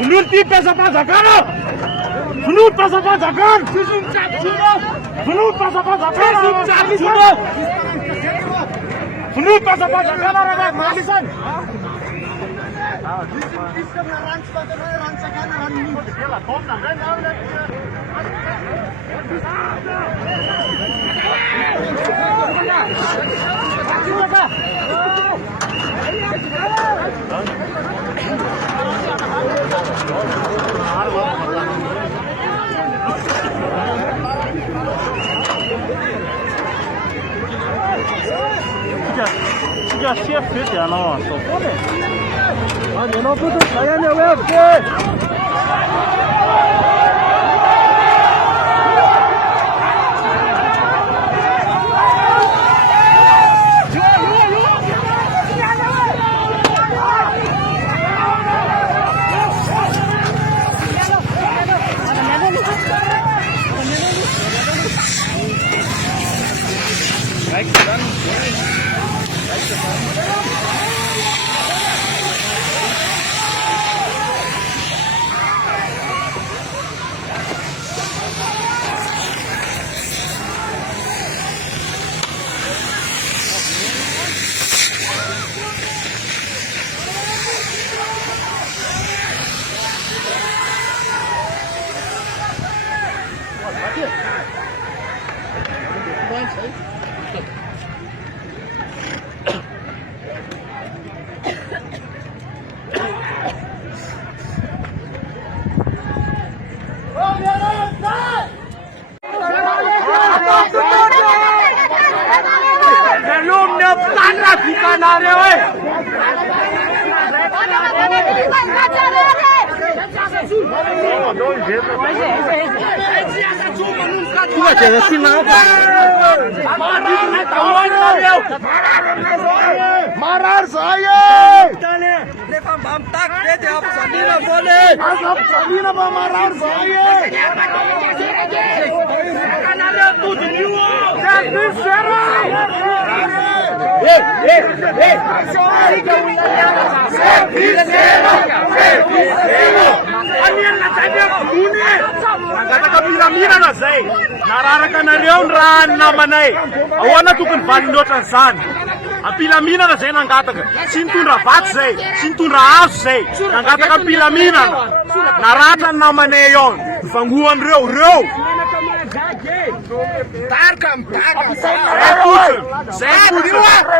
Sunut pasapa zakan. Sunut pasapa zakan. Sunut pasapa zakan. Sunut pasapa zakan orang Malisan. Já tinha feito já não, só pode. Ah, eu não pude sair meu Marar saya. Lepas bamtak dia apa Sabina boleh. Asap Sabina marar saya. Kan ada tu jiwa. Jadi serang. Pilamina na say. Nararakan na riyon ran naman ay. Awana tukun palindot ang san. Ang pilamina na say nangkatag. Sintun rafat say. Sintun raas say. Nangkatag pilamina. Naratan naman ay yon. Panghuan riyo. Tarkam.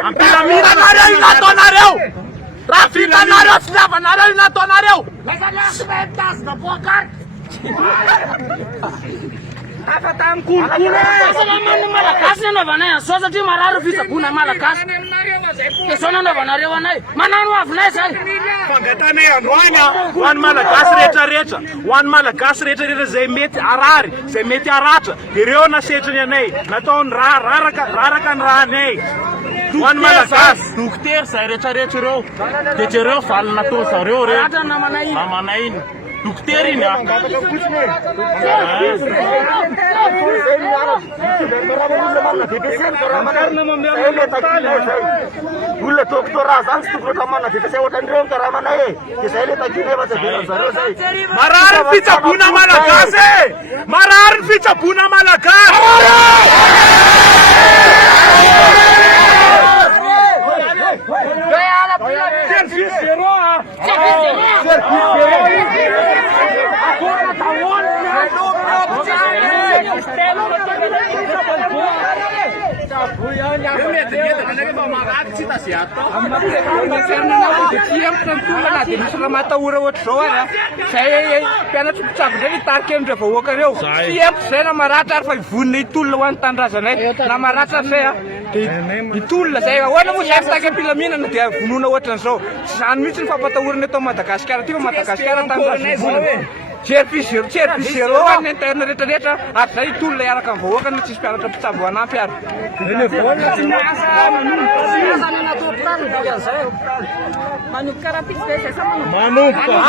Ang pilamina na rin nato na rin! Trafika na rin! Snapa na rin nato na rin! Sventas na pokar! Dapat ang kulkule! Asa naman ng malakas na ba na yan? Sosa di mararo visa po na malakas! Kesana na banareo anay. Manano avinay zay. Fangatana androany ho an'ny malagasy rehetrarehetra, ho an'ny malagasy rehetrarehetra zay mety arary, zay mety aratra, ireo nasetrany anay, nataony raraka ny rahanay. Ho an'ny malagasy dokotera zay rehetrarehetra ireo, dia jereo valy natao zareo reo. Namana iny. Dokotera iny olona doktora zany tsy tokony ohatran'ny manana VPC ohatran'ireo mikaramana e. Dia zay le takiny efa tsy avelan'ny zareo zay. marary ny fitsaboana malagasy e! Marary ny fitsaboana malagasy! Service zéro matahora ohatry zao any zay mpianatra mpitsabo ndray nitarika amindreo vahoaka reo tsy empy zay na maratra ary fa ivonina itolona ho an'ny tandrazanay na maratra ary zay dia itolona zay ahoana moa zay fitaky ampilaminana dia vonona ohatran'izao tsy zany mihitsy ny fampatahorana eto Madagasikara ty fa Madagasikara tandrazavonana Service zéro any interna rehetrarehetra ary zay itolona iaraka amin'ny vahoaka na tsisy mpianatra mpitsabo anampy ary manomboka